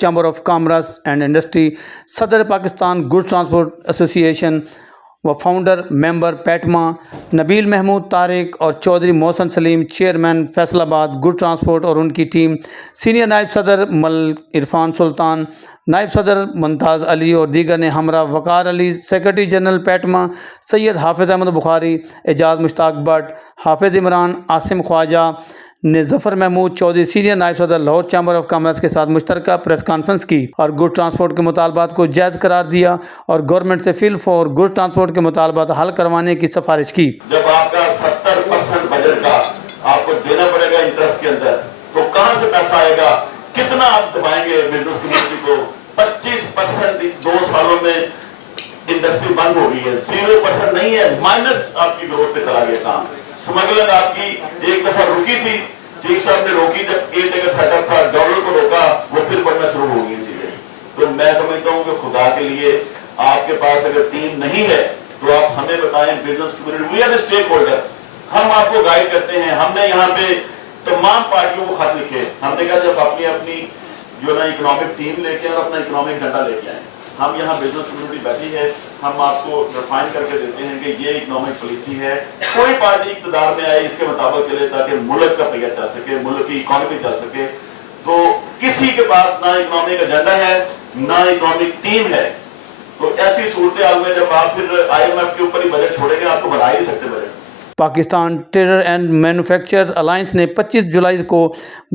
Chamber of commerce and industry, صدر Pakistan good transport ایسوسی ایشن و فاؤنڈر ممبر پیٹما نبیل محمود طارق اور چودھری محسن سلیم چیئرمین فیصل آباد گڈ ٹرانسپورٹ اور ان کی ٹیم، سینئر نائب صدر ملک عرفان سلطان، نائب صدر ممتاز علی اور دیگر نے ہمراہ وقار علی، سیکرٹری جنرل پیٹما سید حافظ احمد بخاری، اعجاز مشتاق بٹ، حافظ عمران، عاصم خواجہ نے ظفر محمود چودھری سینئر نائب صدر لاہور چیمبر آف کامرس کے ساتھ مشترکہ پریس کانفرنس کی اور گڈ ٹرانسپورٹ کے مطالبات کو جائز قرار دیا اور گورنمنٹ سے فی الفور گڈ ٹرانسپورٹ کے مطالبات حل کروانے کی سفارش کی۔ جب آپ کا 70% بجٹ کا آپ کو دینا پڑے گا انٹرسٹ کے اندر، تو کہاں سے پیسہ آئے گا؟ کتنا آپ دبائیں گے بزنس کمیونٹی کو؟ 25% 2 سالوں میں انڈسٹری بند ہو گئی ہے، 0% نہیں ہے، مائنس آپ کی گروتھ پہ چلا گیا کام۔ سمگلنگ آپ کی ایک دفعہ رکی تھی، چیف صاحب نے روکی، جب ایک جگہ سیٹ اپ تھا، ڈالر کو روکا، وہ پھر بڑھنا شروع ہو گئی چیزیں۔ تو میں سمجھتا ہوں کہ خدا کے لیے آپ کے پاس اگر ٹیم نہیں ہے تو آپ ہمیں بتائیں، business community, we are the stakeholder, ہم آپ کو گائیڈ کرتے ہیں۔ ہم نے یہاں پہ تمام پارٹیوں کو خط لکھے، ہم نے کہا جب اپنی جو نا اکنامک ٹیم لے کے اور اپنا اکنامک ڈنڈا لے کے آئیں، ہم یہاں بزنس کمیونٹی بیٹھی ہے، ہم آپ کو ڈیفائن کر کے دیتے ہیں کہ یہ اکنامک پالیسی ہے، کوئی پارٹی اقتدار میں آئے اس کے مطابق چلے تاکہ ملک کا پہیہ چل سکے، ملک کی اکانومی چل سکے۔ تو کسی کے پاس نہ اکنامک ایجنڈا ہے نہ اکنامک ٹیم ہے، تو ایسی صورتحال میں جب آپ پھر IMF کے اوپر ہی بجٹ چھوڑیں گے، آپ کو بنا ہی نہیں سکتے budget. Pakistan trader and manufacturer alliance نے 25 جولائی کو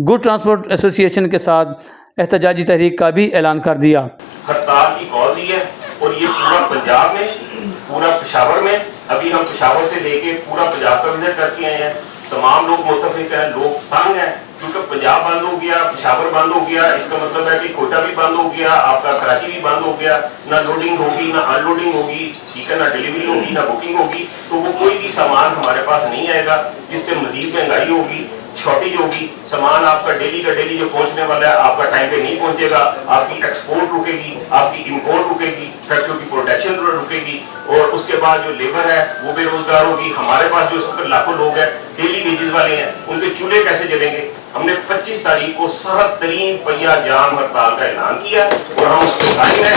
گڈ ٹرانسپورٹ ایسوسی ایشن کے ساتھ احتجاجی تحریک کا بھی اعلان کر دیا۔ ہڑتال کی کال دی ہے اور یہ پورا پنجاب میں، پورا پشاور میں، ابھی ہم پشاور سے لے کے پورا پنجاب کا وزٹ کر کے آئے ہیں۔ تمام لوگ متفق ہیں، لوگ تنگ ہیں، کیونکہ پنجاب بند ہو گیا، پشاور بند ہو گیا، اس کا مطلب ہے کہ کوئٹہ بھی بند ہو گیا، آپ کا کراچی بھی بند ہو گیا، نہ لوڈنگ ہوگی نہ ان لوڈنگ ہوگی، ٹھیک ہے، نہ ڈیلیوری ہوگی نہ بکنگ ہوگی، تو وہ کوئی بھی سامان ہمارے پاس نہیں آئے گا، جس سے مزید مہنگائی ہوگی، شارٹیج ہوگی، سامان آپ کا ڈیلی جو پہنچنے والا ہے آپ کا ٹائم پہ نہیں پہنچے گا، آپ کی ایکسپورٹ رکے گی، آپ کی امپورٹ رکے گی، فیکٹریوں کی پروڈکشن رکے گی، اور اس کے بعد جو لیبر ہے وہ بے روزگار ہوگی۔ ہمارے پاس جو اس وقت لاکھوں لوگ ہیں ڈیلی ویجز والے ہیں، ان کے چولہے کیسے جلیں گے؟ ہم نے 25 تاریخ کو سخت ترین پہیہ جام ہڑتال کا اعلان کیا اور ہم اس کے قائم ہیں۔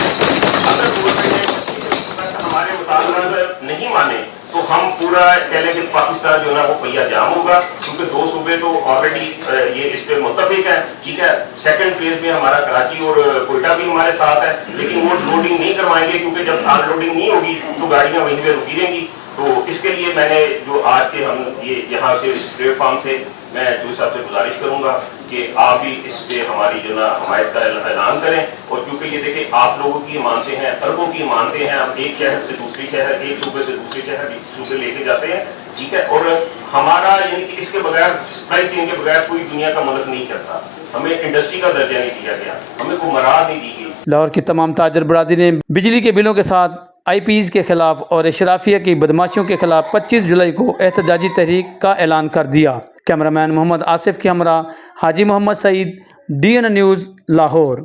اگر گورنمنٹ نے ہمارے مطالبات نہیں مانے تو ہم پورا کہہ لیں کہ پاکستان جو ہے وہ پہیہ جام ہوگا، کیونکہ 2 صوبے تو آلریڈی یہ اس پہ متفق ہیں، ٹھیک ہے۔ سیکنڈ فیز میں ہمارا کراچی اور کوئٹہ بھی ہمارے ساتھ ہے، لیکن وہ لوڈنگ نہیں کروائیں گے، کیونکہ جب ان لوڈنگ نہیں ہوگی تو گاڑیاں وہیں پہ رکی رہیں گی۔ تو اس کے لیے میں نے جو آج کے ہم یہ یہاں سے اس پلیٹ فارم سے میں جو صاحب سے گزارش کروں گا کہ آپ بھی اس پہ ہماری جو نا حمایت کا اعلان کریں، اور کیونکہ یہ دیکھیں آپ لوگوں کی مانتے ہیں، اربوں کی مانتے ہیں، ہم ایک شہر سے دوسری شہر، ایک صوبے سے دوسرے شہر صوبے لے کے جاتے ہیں، ٹھیک ہے۔ اور ہمارا یعنی کہ اس کے بغیر، سپلائی چین کے بغیر کوئی دنیا کا ملک نہیں چلتا، ہمیں انڈسٹری کا درجہ نہیں دیا گیا، ہمیں کوئی مراد نہیں دی گئی۔ لاہور کی تمام تاجر برادری نے بجلی کے بلوں کے ساتھ IPs کے خلاف اور اشرافیہ کی بدماشیوں کے خلاف 25 جولائی کو احتجاجی تحریک کا اعلان کر دیا۔ کیمرہ مین محمد آصف کے ہمراہ حاجی محمد سعید، DN نیوز، لاہور۔